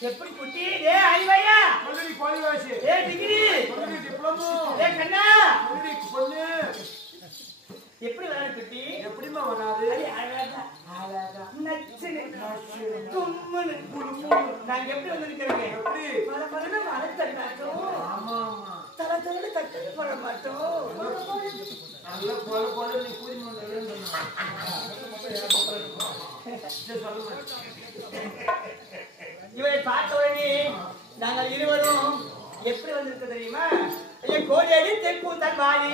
எப்படி குட்டி ஏ ஐவையா பொண்ணு கோலிவாசி ஏ டிகிரி பொண்ணு டிப்ளமோ ஏ கண்ணா பொண்ணு பொண்ணு எப்படி வராது குட்டி எப்படிமா வராது அழகா அழகா நச்சுன்னு கும்முன்னு குடுமுன்னு நாங்க எப்படி வந்திருக்கிறோங்க எப்படி பல பலன்னு மழை தட்டாட்டோம் ஆமா ஆமா தலை தலையில தட்டு போட மாட்டோம் நல்ல கொல கொல நீ கூடி வந்து இவரை பார்த்த உடனே நாங்கள் இருவரும் எப்படி வந்திருக்க தெரியுமா ஐயா கோடியடி தெற்கு தன் வாடி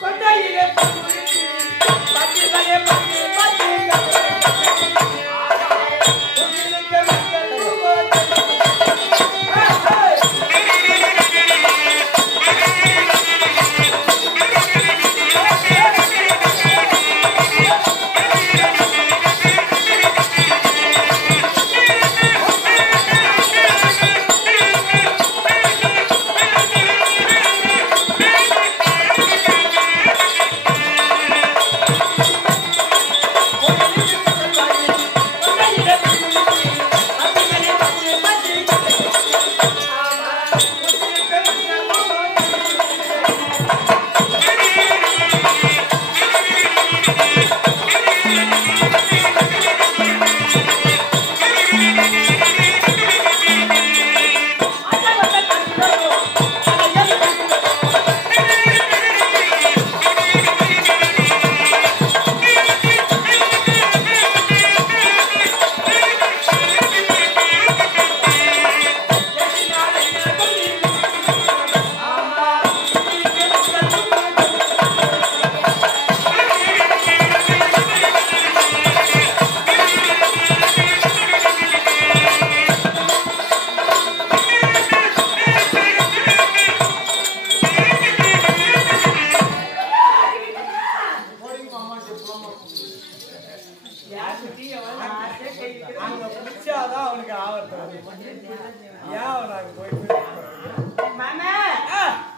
கொண்டையிலே பத்து பலே பத்து பத்து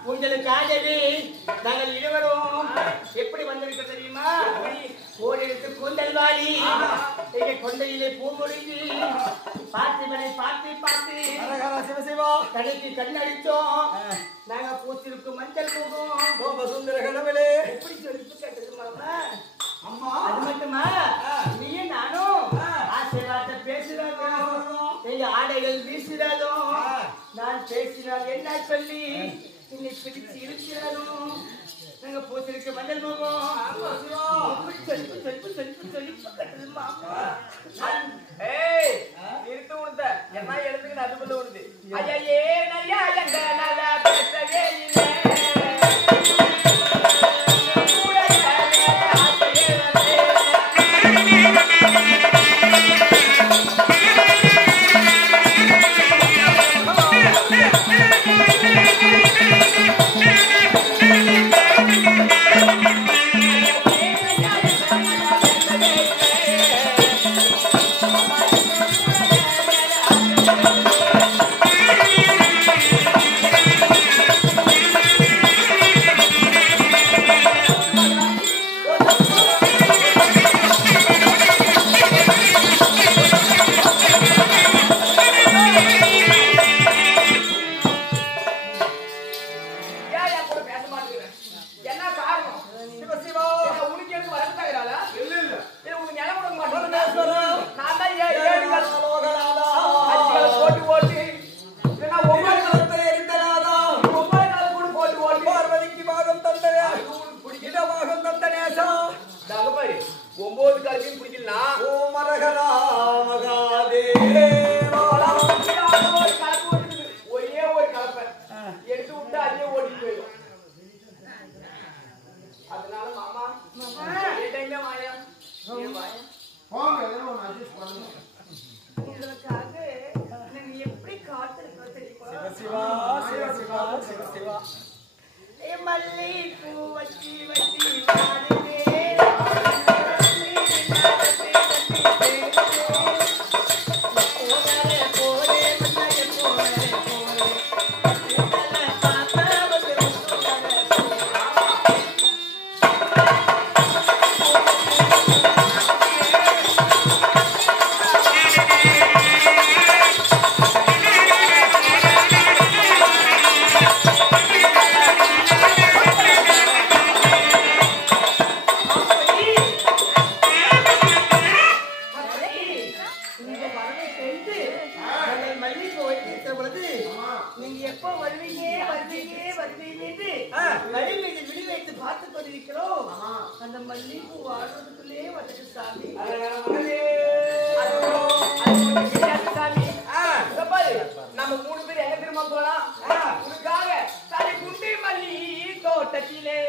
உங்களுக்காகவே நாங்கள் இருவரும் எப்படி வந்திருக்க தெரியுமா கோடிட்டு கொண்டல் வாடி கொண்டையிலே பூ முடிஞ்சு பார்த்திபனை பார்த்து பார்த்து சிவசிவா கடைக்கு கண்ணடிச்சோம் நாங்க பூத்திருக்கும் மஞ்சள் போகும் சுந்தர கடவுளே எப்படி சொல்லி கேட்டது மாமா அம்மா அது மட்டுமா நீயும் நானும் ஆசீர்வாத பேசுறாலும் எங்க ஆடைகள் வீசுறாலும் நான் பேசினால் என்ன சொல்லி என்னை பிடிச்சு இருக்கிறாலும் நாங்க போத்திருக்க மஞ்சள் முகம் சொல்லி கட்டுது மாமா நிறுத்து உடுத்த என்ன எடுத்துக்கிட்டு அதுக்குள்ள உடுது ஐயா ஏன் ஐயா எங்க நல்லா பேசவே இல்லை சென்று என்னை மல்லிகை வைத்திருக்கிற பொழுது நீங்க எப்போ வருவீங்க வருவீங்க வருவீங்க என்று வழி மீது விழி வைத்து பார்த்துக் கொண்டிருக்கிறோம். அந்த மல்லிகை வாழ்றதுக்குள்ளே வந்துட்டு சாமி சாமி நம்ம 3 பேர் எங்க திரும்ப போலாம் உனக்காக தலை குண்டி மல்லி தோட்டத்திலே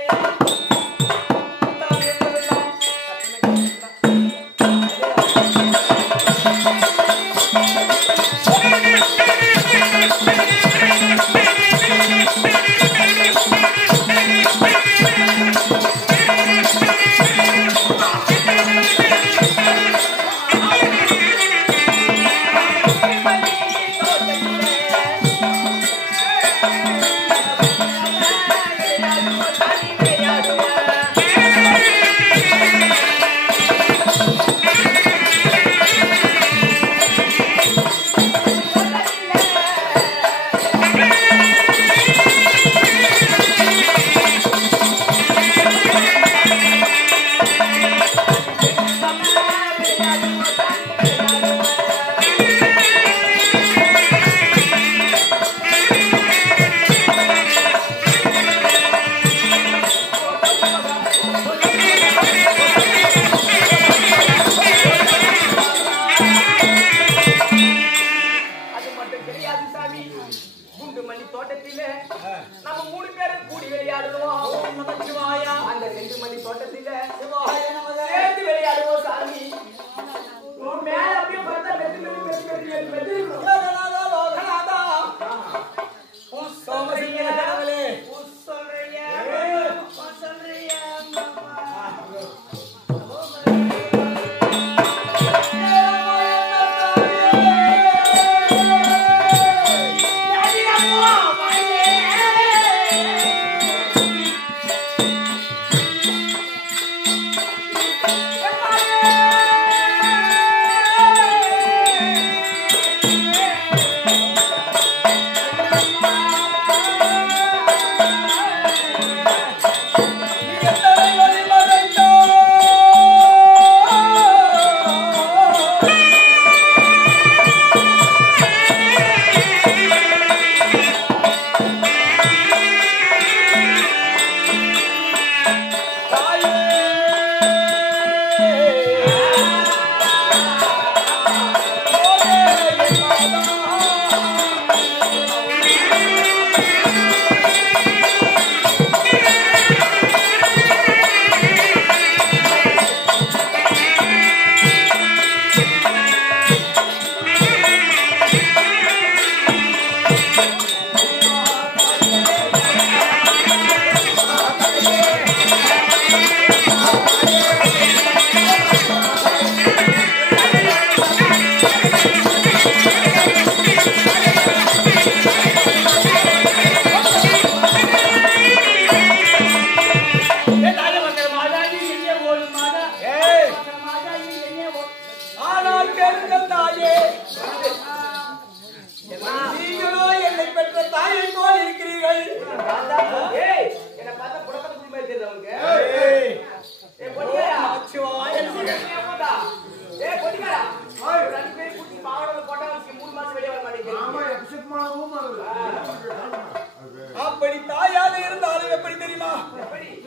அப்படி தாயாக இருந்தாலும் எப்படி தெரியுமா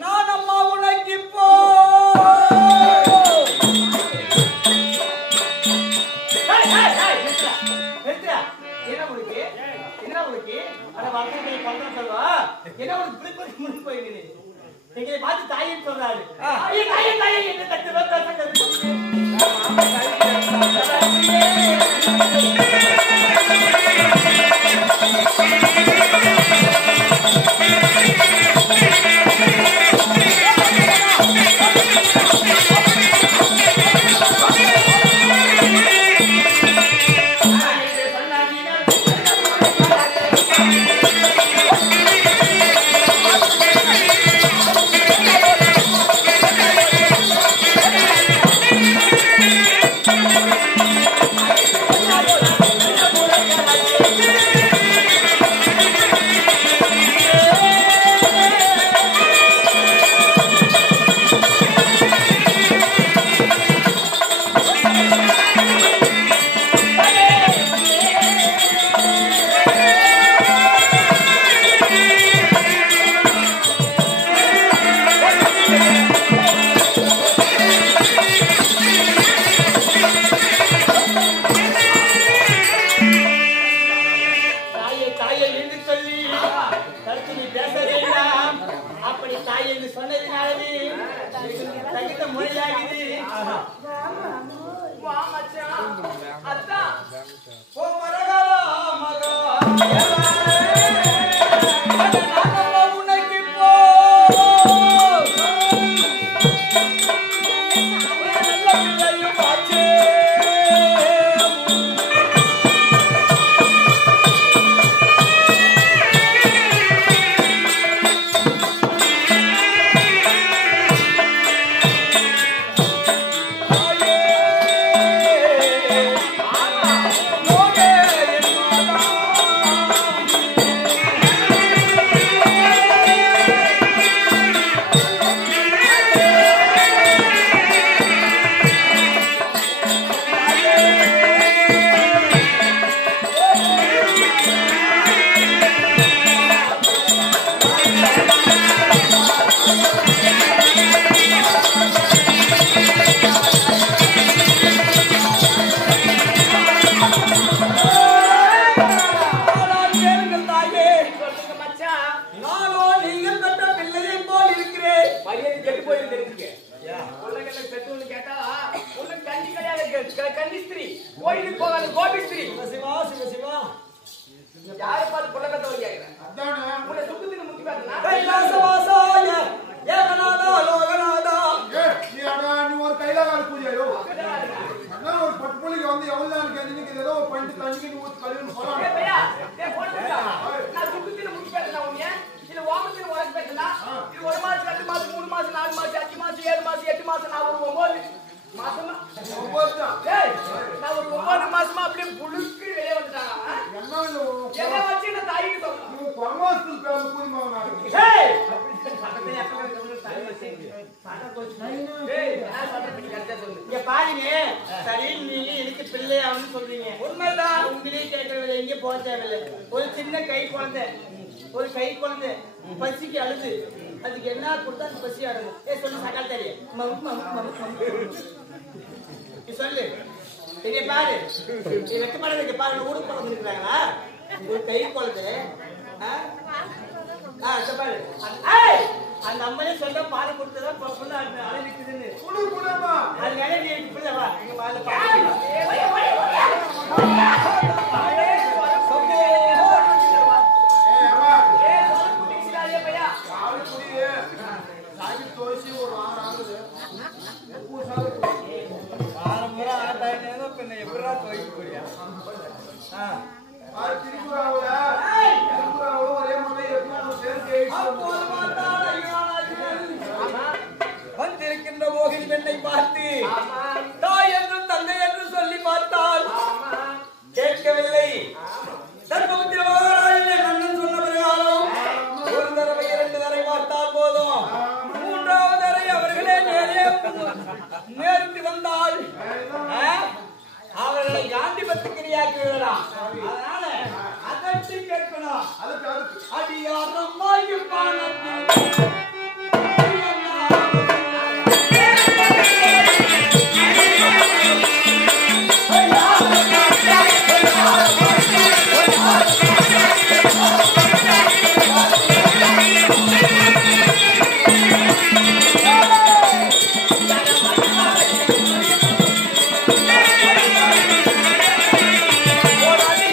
நான் அம்மா உனக்கு இப்போ என்ன உனக்கு அட வளர்ந்து பண்ற சொல்வா என்ன உனக்கு பிடிப்பது முன் போயிடுது எங்களை பார்த்து தாயின்னு சொல்றாரு தாயே தாயே என்ன தட்டு Thank you.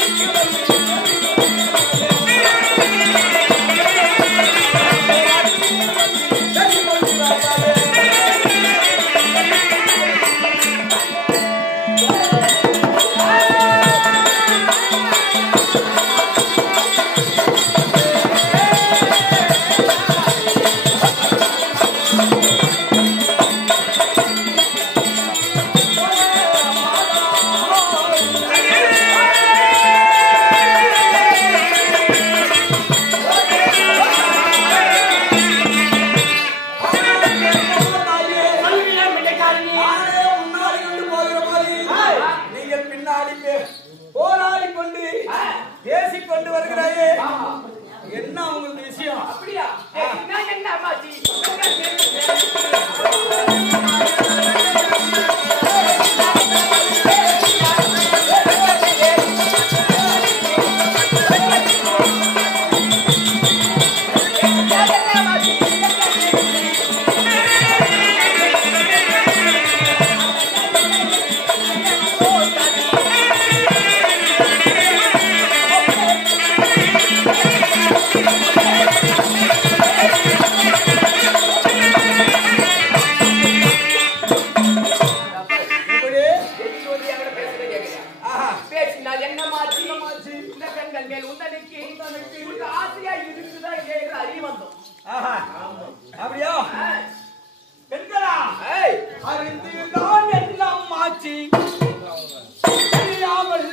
Thank you. என்னமாச்சு இந்த பெண்கள் மேல் உந்தனுக்கு உனக்கு ஆசையா இருக்குதா இல்லையா என்று அறிய வந்தோம். அப்படியா பெண்களா அறிந்துதான் எல்லாம் மாச்சி தெரியாமல்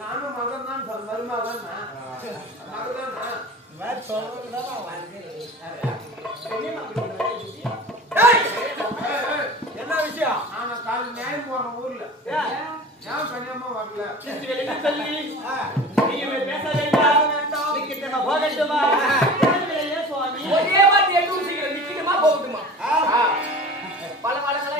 நானும் மகன் தான் மருமகன் என்ன விஷயம் நாங்க காலையில் நியாயம் போறோம் ஊர்ல ஏன் கன்னியாமா வரல ஒரே வாட்டி எதுவும் செய்யல நிச்சயமா போகட்டுமா பல பழங்களா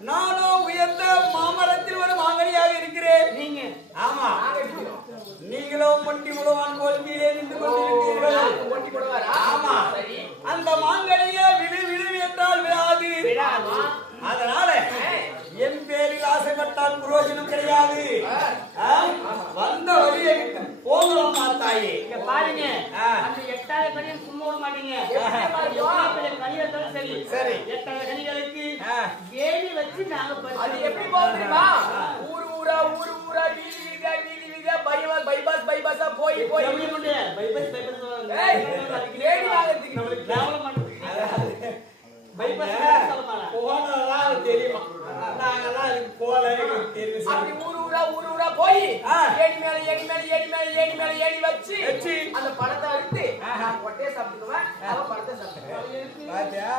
நானும் உயர்ந்த மாமரத்தில் ஒரு மாங்கனியாக இருக்கிறேன். நீங்க ஆமா நீங்களும் மொட்டி முழுவான் போல் கீழே நின்று கொண்டிருக்கிறீர்கள். ஆமா அந்த மாங்கனியை விழு விழு என்றால் விழாது. அதனால பிரயோஜனம் கிடையாது. வந்த வழியை போகலாம் பார்த்தாயே. இங்க பாருங்க, அந்த 8வது கனியை சும்மா விட மாட்டீங்க. கனிகளும் சரி சரி 8வது கனிகளுக்கு ஏணி வச்சு நாங்க அது எப்படி போகும் தெரியுமா? ஊரு ஊரா வீதி வீதியா பைபாஸா போய் பைபாஸ் ஏடி வாங்குறதுக்கு நம்மளுக்கு கேவலம் பண்றது. பைபாஸ் போனதான் தெரியுமா? நாங்கெல்லாம் அதுக்கு போல தெரியும். அப்படி ஊரு ஊரா போய் ஏடி மேல ஏடி வச்சு அந்த பழத்தை அறுத்து நான் கொட்டையை சாப்பிட்டுக்குவேன், அவ பழத்தை சாப்பிட்டுக்குவேன். பாத்தியா?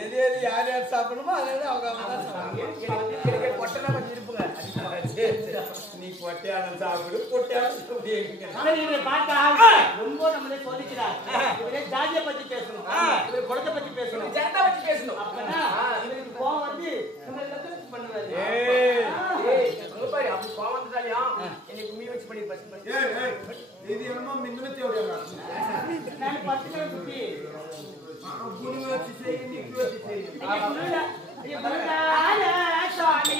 எது எது யார் யார் சாப்பிடணுமோ அதை அவங்க தான் சாப்பிடுவாங்க. கொட்டைனா கொஞ்சம் இருப்புங்க. நீ பொட்டையான சாப்பிடு, பொட்டையான சாப்பிடு. பார்த்தா ரொம்ப நம்மளே சோதிக்கிறார். இவரே ஜாதியை பத்தி பேசணும், இவர் குளத்தை பத்தி பேசணும், ஜனதா வச்சு பேசணும். அப்பனா இவருக்கு கோவம் வந்து பண்ணுவாரு. அப்படி கோவம் வந்துட்டாலியா எனக்கு மீன் வச்சு பண்ணி இது என்னமோ மின்னத்தி ஓடியா நான் 10 கிலோ குட்டி குடி வச்சு செய்ய நிக்கு வச்சு செய்ய சாமி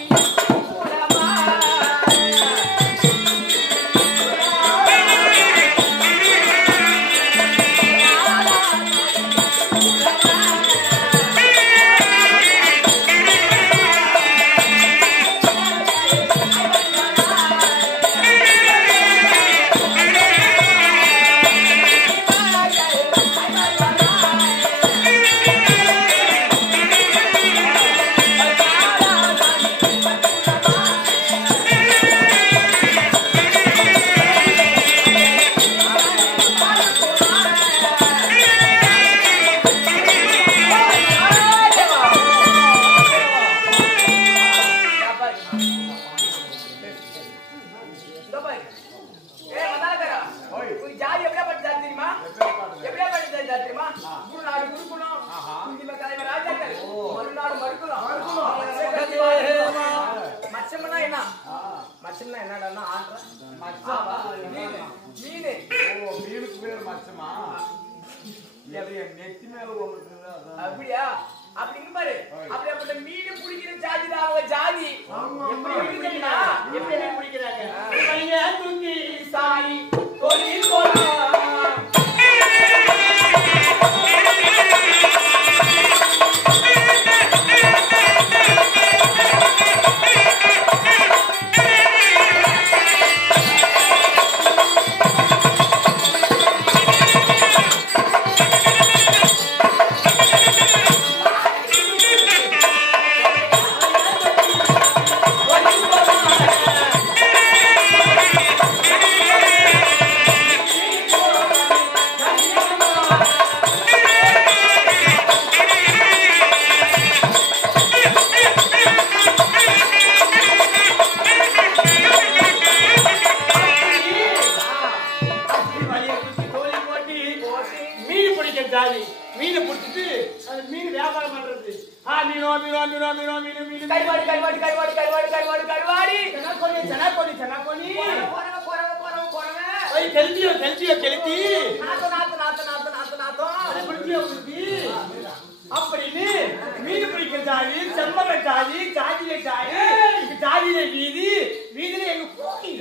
அப்படியா? அப்படின்னு பாரு. அப்படிப்பட்ட மீன் பிடிக்கிற ஜாதி தான் அவங்க ஜாதி. எப்படி தெரியுமா? எப்படி பிடிக்கிறாங்க? தூக்கி சாரி தொழில் போலாம். மீனை பிடிச்சிட்டு அந்த மீன் வியாபாரம் பண்றது. அப்படின்னு மீன் பிடிக்கிற ஜாதி, செம்மக ஜாதி, ஜாதியில ஜாதி, ஜாதியில வீதி, வீதியில எங்க போய்